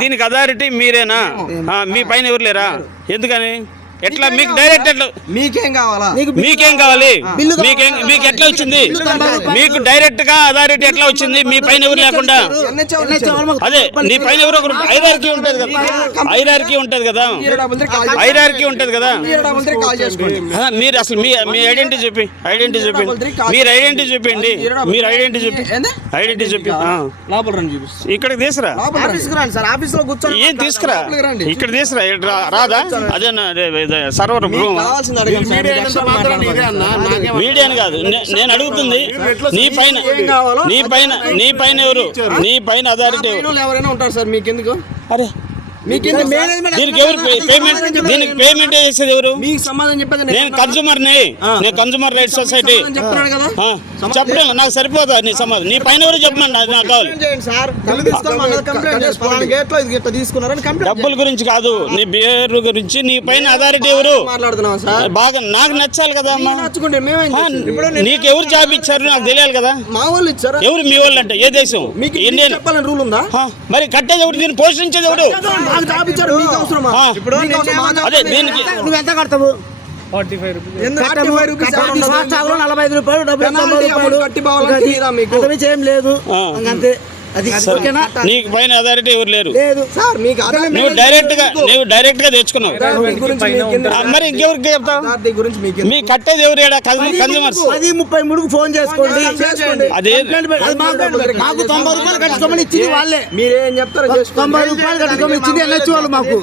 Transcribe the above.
దీనికి అథారిటీ మీరేనా? మీ పైన ఎవరు లేరా? ఎందుకని? ఎట్లా మీకు డైరెక్ట్ ఎట్లా? మీకేం కావాలి? మీకు ఎట్లా వచ్చింది? మీకు డైరెక్ట్ గా అథారిటీ ఎట్లా వచ్చింది మీ పైన ఎవరు లేకుండా? అదే నీ పైన ఎవరు ఒకరు హైరార్కీ ఉంటది కదా, హైరార్కీ ఉంటది కదా, హైరార్కీ ఉంటది కదా. మీరు అసలు మీ ఐడెంటిటీ చెప్పి, ఐడెంటిటీ చెప్పి, మీరు ఐడెంటిటీ చెప్పండి, మీరు ఐడెంటిటీ చెప్పి, ఐడెంటిటీ చెప్పి ఇక్కడికి తీసుకురా. ఏం తీసుకురా? ఇక్కడ తీసుకురా. రాదా? అదే సర్వర్ మీడియా అని కాదు నేను అడుగుతుంది. నీ పైన ఎవరు? నీ పైన అథారిటీ ఎవరైనా ఉంటారు సార్ మీకెందుకు? అరే దీనికి ఎవరు పేమెంట్? దీనికి పేమెంట్ చేసేది ఎవరు? నేను కన్స్యూమర్ని, నేను కన్స్యూమర్ రైట్స్ సొసైటీ చెప్పడం నాకు సరిపోతా. నీ సమాధానం నీ పైన ఎవరు చెప్పమండి, నాకు కావాలి. డబ్బుల గురించి కాదు, నీ బిహేవియర్ గురించి. నీ పైన అథారిటీ ఎవరు? బాగా నాకు నచ్చాలి కదా అమ్మా. నీకు ఎవరు జాబ్ ఇచ్చారు నాకు తెలియాలి కదా. ఎవరు మీ వాళ్ళు అంటే? ఏ దేశం? ఇండియన్ రూల్ ఉందా? మరి కట్టేది ఎవరు? దీన్ని పోషించేది ఎవరు? అదే దీనికి నువ్వెంత కడతావు? 45 రూపీస్. 45 రూపాయలు డబ్బులు ఏం లేదు అంతే. నీకు పైన అథారిటీ ఎవరు లేరు. నువ్వు డైరెక్ట్ గా తెచ్చుకున్నావు. మరి ఇంకెవరికి చెప్తావు? మీ కట్టేది ఎవరు? కన్స్యూమర్స్ 10:33 ఫోన్ చేసుకోండి. అదే మాకు 90 రూపాయలు కట్టుకోమని ఇచ్చింది వాళ్ళే. మీరేం చెప్తారో 90 రూపాయలు కట్టుకోమని ఇచ్చింది ఎన్హెచ్ వాళ్ళు మాకు.